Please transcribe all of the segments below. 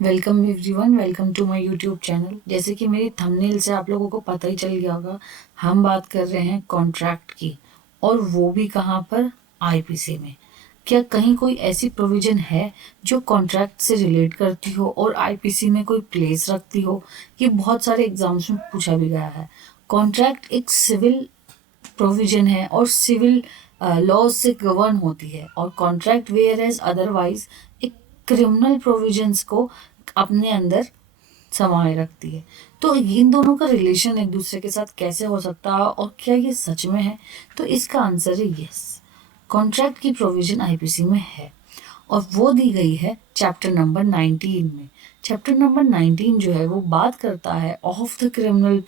Welcome everyone, welcome to my YouTube channel. जैसे कि मेरी थंबनेल से आप लोगों को पता ही चल गया होगा, हम बात कर रहे हैं कॉन्ट्रैक्ट की, और वो भी कहाँ पर, आईपीसी में। क्या कहीं कोई ऐसी प्रोविजन है जो कॉन्ट्रैक्ट से रिलेट करती हो और आईपीसी में कोई प्लेस रखती हो? ये बहुत सारे एग्जाम्स में पूछा भी गया है। कॉन्ट्रैक्ट एक सिविल प्रोविजन है और सिविल लॉ से गवर्न होती है, और कॉन्ट्रैक्ट वेयर एज अदरवाइज एक क्रिमिनल प्रोविजंस को अपने अंदर समाये रखती है। तो इन दोनों का रिलेशन एक दूसरे के साथ कैसे हो सकता है और क्या ये सच में है? तो इसका आंसर है यस। कॉन्ट्रैक्ट की प्रोविजन आईपीसी में है, और वो दी गई है चैप्टर नंबर 19 में। चैप्टर नंबर 19 जो है वो बात करता है of the criminal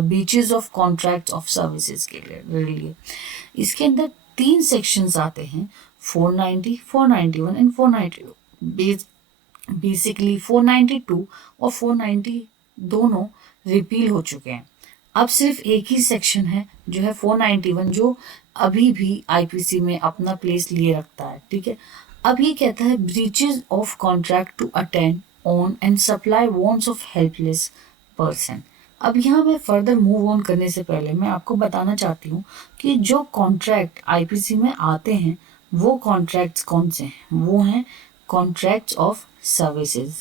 breaches of contract of services के लिए। इसके अंदर 3 सेक्शंस आते हैं, 490, 491 एंड 492। बेसिकली 492 और 490 दोनों रिपील हो चुके हैं। अब सिर्फ एक ही सेक्शन है जो है 491, जो अभी भी आईपीसी में अपना प्लेस लिए रखता है। ठीक है, अब ये कहता है breaches of contract to attend on and supply wants of helpless person. अब यहाँ मैं फर्दर मूव ऑन करने से पहले मैं आपको बताना चाहती हूँ कि जो कॉन्ट्रैक्ट आईपीसी में आते हैं वो कॉन्ट्रैक्ट्स कौन से हैं? वो हैं कॉन्ट्रैक्ट्स ऑफ सर्विसेज।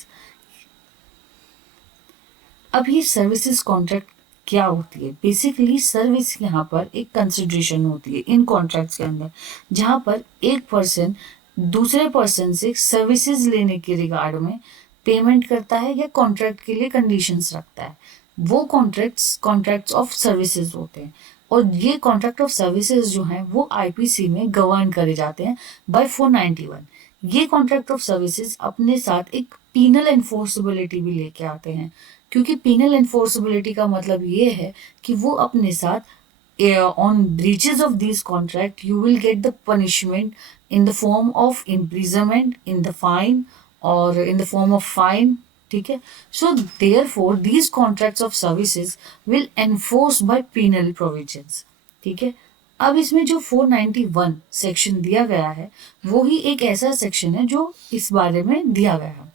अब ये सर्विसेज कॉन्ट्रैक्ट क्या होती है? बेसिकली सर्विस यहाँ पर एक कंसिडरेशन होती है इन कॉन्ट्रैक्ट्स के अंदर, जहाँ पर एक पर्सन दूसरे पर्सन से सर्विसेज लेने के रिगार्ड में पेमेंट करता है या कॉन्ट्रैक्ट के लिए कंडीशंस रखता है। वो कॉन्ट्रैक्ट्स ऑफ सर्विसेज होते हैं, और ये कॉन्ट्रैक्ट ऑफ सर्विसेज जो हैं वो आईपीसी में गवर्न करे जाते हैं बाय 491। ये कॉन्ट्रैक्ट ऑफ सर्विसेज अपने साथ एक पीनल एनफोर्सेबिलिटी भी लेके आते हैं, क्योंकि पीनल एनफोर्सेबिलिटी का मतलब ये है कि वो अपने साथ on breaches of this contract you will get the punishment in the form of imprisonment, in the fine, और in the form of fine. ठीक है, so therefore these contracts of services will enforce by penal provisions. ठीक है, अब इसमें जो 491 section दिया गया है वो ही एक ऐसा सेक्शन है जो इस बारे में दिया गया है।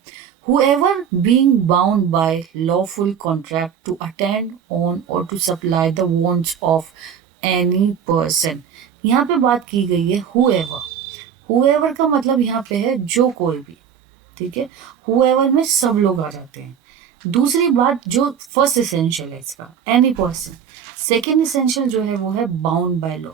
Whoever being bound by lawful contract to attend on or to supply the wants of any person। यहाँ पे बात की गई है whoever। whoever का मतलब यहाँ पे है जो कोई भी। ठीक है, whoever में सब लोग आ जाते हैं। दूसरी बात जो फर्स्ट एसेंशियल है इसका, एनी पर्सन। सेकेंड एसेंशियल जो है वो है bound by law.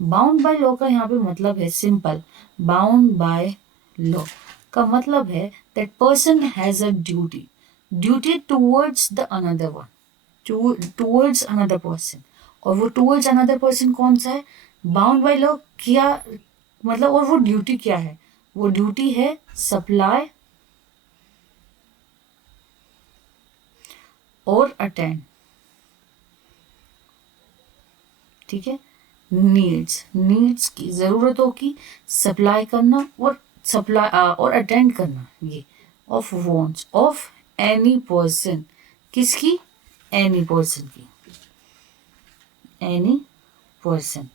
Bound by law का यहाँ पे मतलब है सिंपल, बाउंड बाय लॉ का मतलब है that person has a duty towards the another one, towards another person। और वो towards another person कौन सा है? बाउंड बाय लॉ क्या मतलब, और वो ड्यूटी क्या है? वो ड्यूटी है सप्लाई और अटेंड। ठीक है, नीड्स की जरूरतों की सप्लाई करना और अटेंड करना, ये of wants of any person. किसकी? एनी पर्सन की, एनी पर्सन।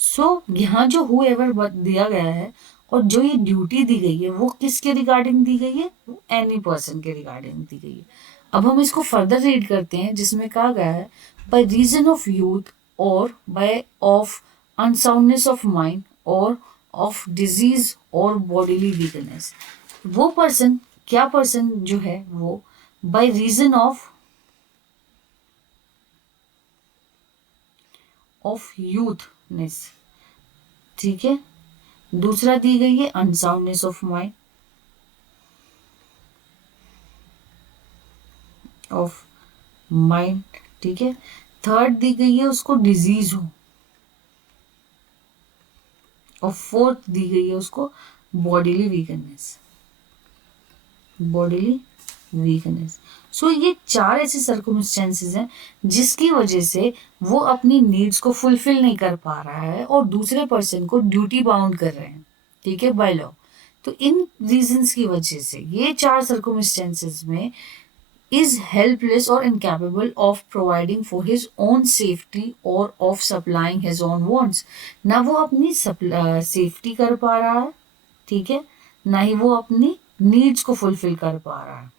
सो यहाँ जो whoever दिया गया है और जो ये ड्यूटी दी गई है वो किसके रिगार्डिंग दी गई है? वो एनी पर्सन के रिगार्डिंग दी गई है। अब हम इसको फर्दर रीड करते हैं, जिसमें कहा गया है बाय रीजन ऑफ यूथ और by of unsoundness of mind और ऑफ डिजीज और बॉडीली वीकनेस। वो पर्सन, क्या पर्सन जो है वो बाय रीजन ऑफ यूथनेस। ठीक है, दूसरा दी गई है अनसाउंडनेस ऑफ माइंड, ठीक है। थर्ड दी गई है उसको डिजीज हो, और फोर्थ दी गई है उसको बॉडीली वीकनेस। सो ये 4 ऐसे सर्कमस्टेंसेस हैं जिसकी वजह से वो अपनी नीड्स को फुलफिल नहीं कर पा रहा है और दूसरे पर्सन को ड्यूटी बाउंड कर रहे हैं। ठीक है, बाय लॉ। तो इन रीजंस की वजह से ये 4 सर्कमस्टेंसेस में is helpless or incapable of providing for his own safety or of supplying his own wants। ना वो अपनी सेफ्टी कर पा रहा है, ठीक है, ना ही वो अपनी नीड्स को फुलफिल कर पा रहा है,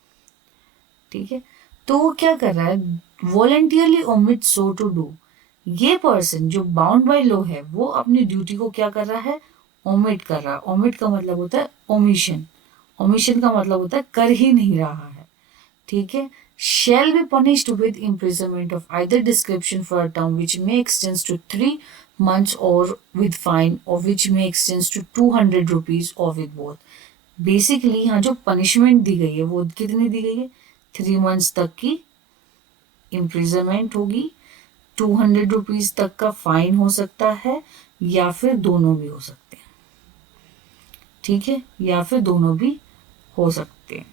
ठीक है। तो वो क्या कर रहा है, voluntarily omit so to do. ये पर्सन जो बाउंड बाय लॉ है वो अपनी ड्यूटी को क्या कर रहा है, ओमिट कर रहा है। ओमिट का मतलब होता है ओमिशन, ओमिशन का मतलब होता है कर ही नहीं रहा है, ठीक है। shall be punished with imprisonment of either description for a term which may extend to 3 months or with fine or which may extend to 200 rupees or with both। Basically यहाँ जो पनिशमेंट दी गई है वो कितनी दी गई है, 3 मंथ्स तक की इम्प्रिजनमेंट होगी, 200 रुपीज तक का फाइन हो सकता है, या फिर दोनों भी हो सकते हैं, ठीक है, या फिर दोनों भी हो सकते हैं।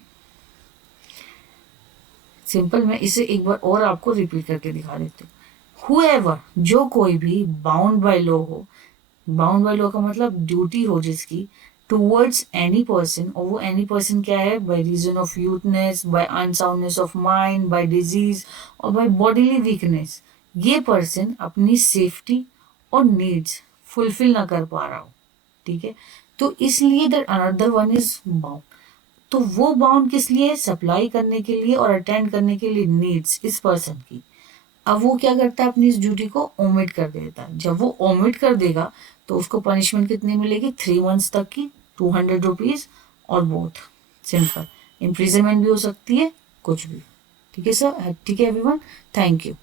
सिंपल मैं इसे एक बार और आपको रिपीट करके दिखा देती हूँ। whoever, जो कोई भी बाउंड बाय लॉ हो, बाउंड बाय लॉ का मतलब ड्यूटी हो जिसकी, टूवर्ड्स एनी पर्सन, और वो एनी पर्सन क्या है, by reason of youthness, by unsoundness of mind, by disease और बाय बॉडीली वीकनेस, ये पर्सन अपनी सेफ्टी और नीड्स फुलफिल ना कर पा रहा हो, ठीक है। तो इसलिए that another one is bound. तो वो बाउंड किस लिए, सप्लाई करने के लिए और अटेंड करने के लिए नीड्स इस पर्सन की। अब वो क्या करता है, अपनी इस ड्यूटी को ओमिट कर देता है। जब वो ओमिट कर देगा तो उसको पनिशमेंट कितनी मिलेगी, 3 मंथ्स तक की, 200 रुपीज और बोथ। सिंपल, इम्प्रिजनमेंट भी हो सकती है, कुछ भी, ठीक है सर, ठीक है एवरीवन, थैंक यू।